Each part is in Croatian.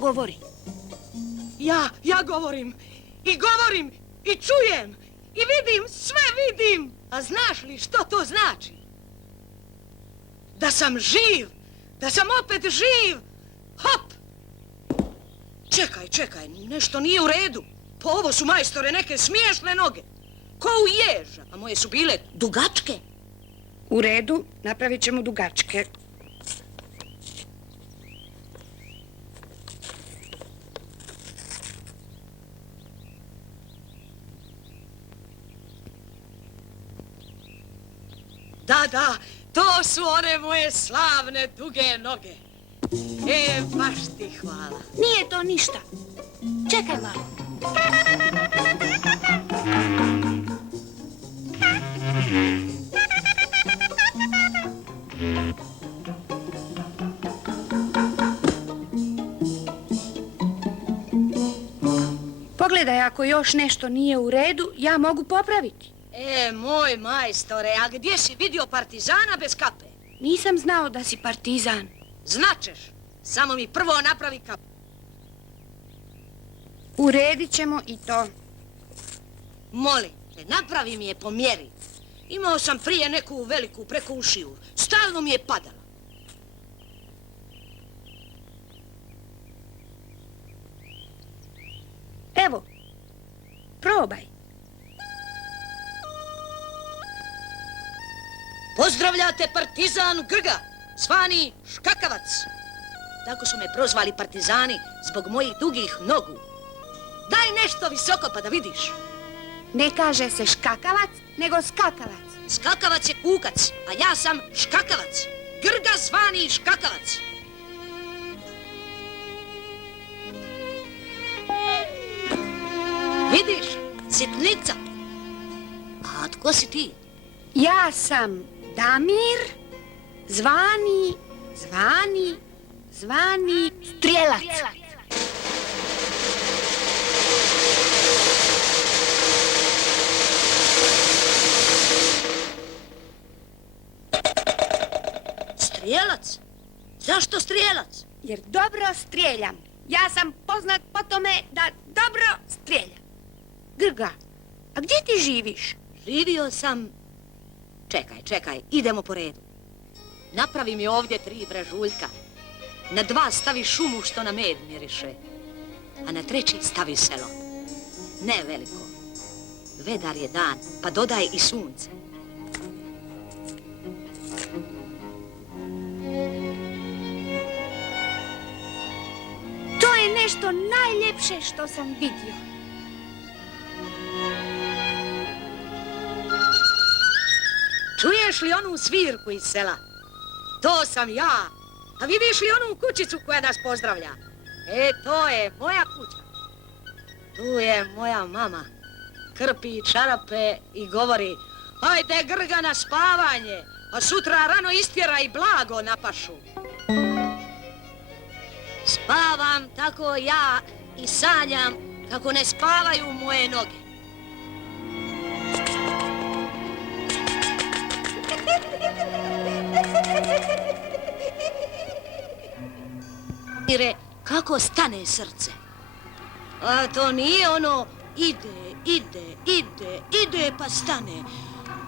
Govori. Ja govorim. I govorim. I čujem. I vidim. Sve vidim. A znaš li što to znači? Da sam živ. Da sam opet živ. Hop! Čekaj. Nešto nije u redu. Pa ovo su, majstore, neke smiješne noge. Ko u ježa. A moje su bile dugačke. U redu. Napravit ćemo dugačke. Da, to su one moje slavne duge noge. Baš ti hvala. Nije to ništa. Čekaj malo. Pogledaj, ako još nešto nije u redu, ja mogu popraviti. Moj majstore, a gdje si vidio partizana bez kape? Nisam znao da si partizan. Značeš, samo mi prvo napravi kapu. Uredit ćemo i to. Molim te, napravi mi je po mjeri. Imao sam prije neku veliku preko ušiju. Stalno mi je padala. Evo, probaj. Pozdravljate partizan Grga, zvani Škakavac. Tako su me prozvali partizani zbog mojih dugih nogu. Daj nešto visoko pa da vidiš. Ne kaže se škakavac, nego skakavac. Skakavac je kukac, a ja sam Škakavac. Grga zvani Škakavac. Vidiš, sitnica. A tko si ti? Ja sam Damir, zvani Strijelac. Strijelac? Zašto strijelac? Jer dobro strijeljam. Ja sam poznat po tome da dobro strijeljam. Grga, a gdje ti živiš? Živio sam... Čekaj, idemo po redu. Napravi mi ovdje 3 brežuljka. Na 2 stavi šumu što na med miriše. A na 3 stavi selo. Ne veliko. Vedar je dan, pa dodaj i sunce. To je nešto najljepše što sam vidio. Čuješ li onu svirku iz sela? To sam ja. A vidiš li onu kućicu koja nas pozdravlja? To je moja kuća. Tu je moja mama. Krpi čarape i govori: ajde Grga na spavanje, a sutra rano istjeraj blago na pašu. Spavam tako ja i sanjam kako ne spavaju moje noge. Kako stane srce. A to nije ono ide pa stane,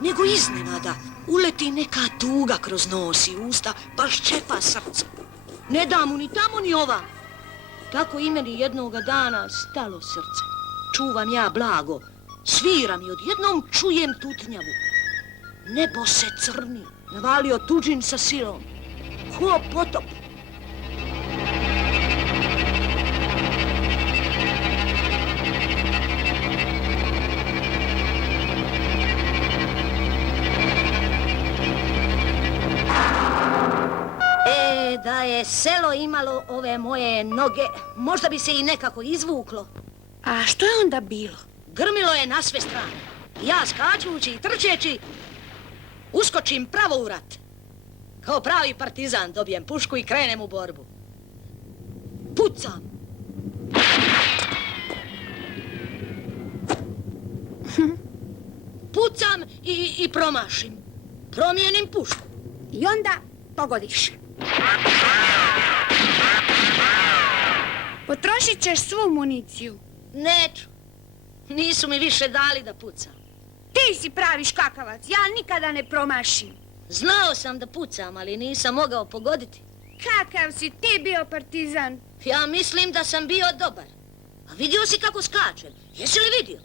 nego iznenada uleti neka tuga kroz nos i usta pa ščepa srce. Ne da mu ni tamo ni ovam. Tako i meni jednoga dana stalo srce. Čuvam ja blago, sviram i odjednom čujem tutnjavu. Nebo se crni, navalio tuđin sa silom. Ko potop. je selo imalo ove moje noge, možda bi se i nekako izvuklo. A što je onda bilo? Grmilo je na sve strane. Ja skačući i trčeći, uskočim pravo u rat. Kao pravi partizan dobijem pušku i krenem u borbu. Pucam. Pucam i promašim. Promijenim pušku. I onda pogodiš. Potrošit ćeš svu municiju. Neću. Nisu mi više dali da pucam. Ti si pravi škakavac, ja nikada ne promašim. Znao sam da pucam, ali nisam mogao pogoditi. Kakav si ti bio partizan? Ja mislim da sam bio dobar. A vidio si kako skačem? Jesi li vidio?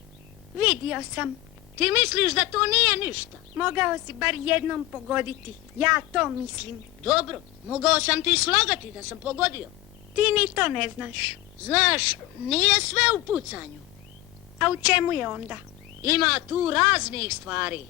Vidio sam. Ti misliš da to nije ništa? Mogao si bar jednom pogoditi. Ja to mislim. Dobro, mogao sam ti slagati da sam pogodio. Ti ni to ne znaš. Znaš, nije sve u pucanju. A u čemu je onda? Ima tu raznih stvari.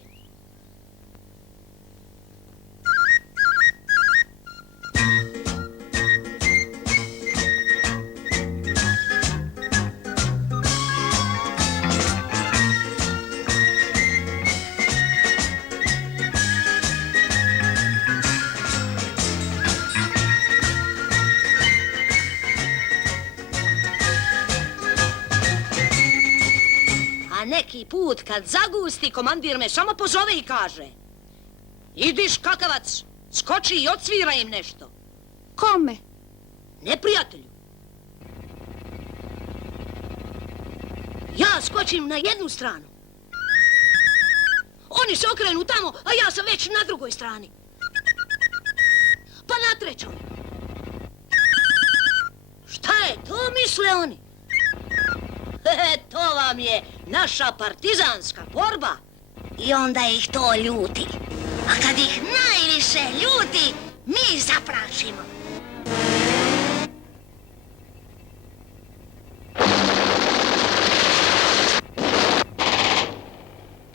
Neki put kad zagusti, komandir me samo pozove i kaže: idi škakavac, skoči i odsvira im nešto. Kome? Neprijatelju. Ja skočim na jednu stranu. Oni se okrenu tamo, a ja sam već na drugoj strani. Pa na trećoj. Šta je to, misle oni? To vam je naša partizanska borba. I onda ih to ljuti. A kad ih najviše ljuti, mi zaprašimo.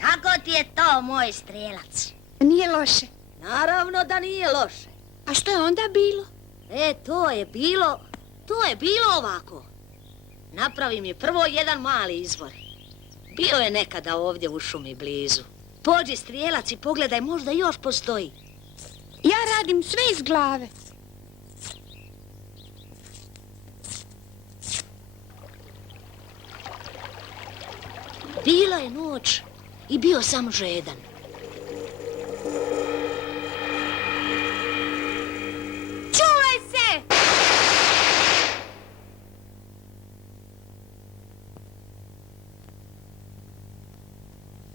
Kako ti je to, moj strijelac? Nije loše. Naravno da nije loše. A što je onda bilo? To je bilo ovako. Napravi mi prvo jedan mali izvor. Bio je nekada ovdje u šumi blizu. Pođi, strijelac, i pogledaj, možda još postoji. Ja radim sve iz glave. Bila je noć i bio sam žedan. Čuvaj se!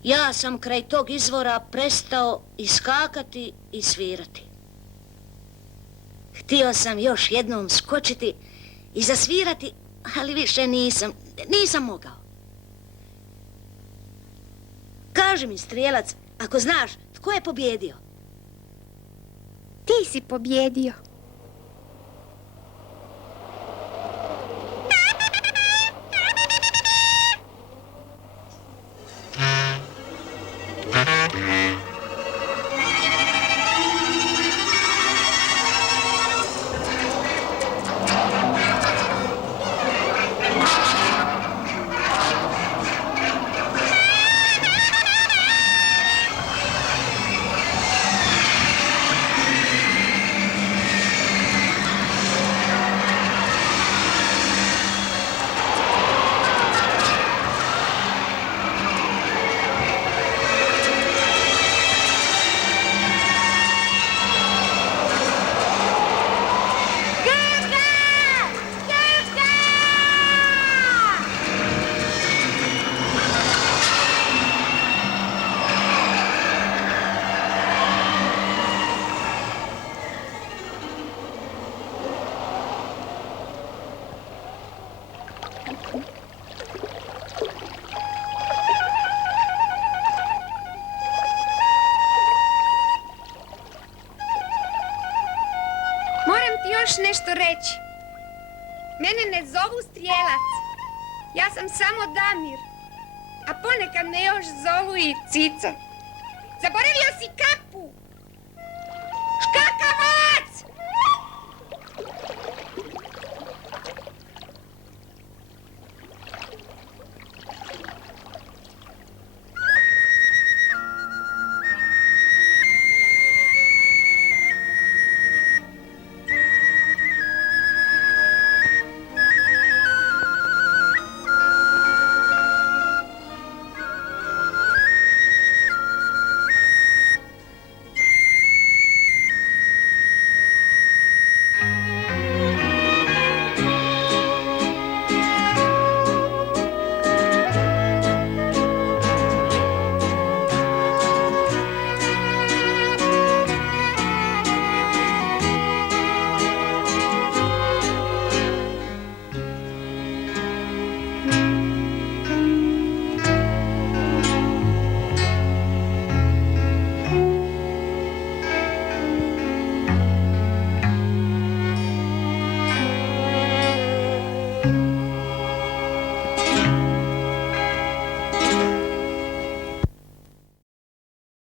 Ja sam kraj tog izvora prestao iskakati i svirati. Htio sam još jednom skočiti i zasvirati, ali više nisam mogao. Kaži mi, strijelac, ako znaš, tko je pobjedio? Ti si pobjedio. Moram ti još nešto reći. Mene ne zovu strijelac. Ja sam samo Damir. A ponekad me još zovu i Cico. Zaboravio si kapu!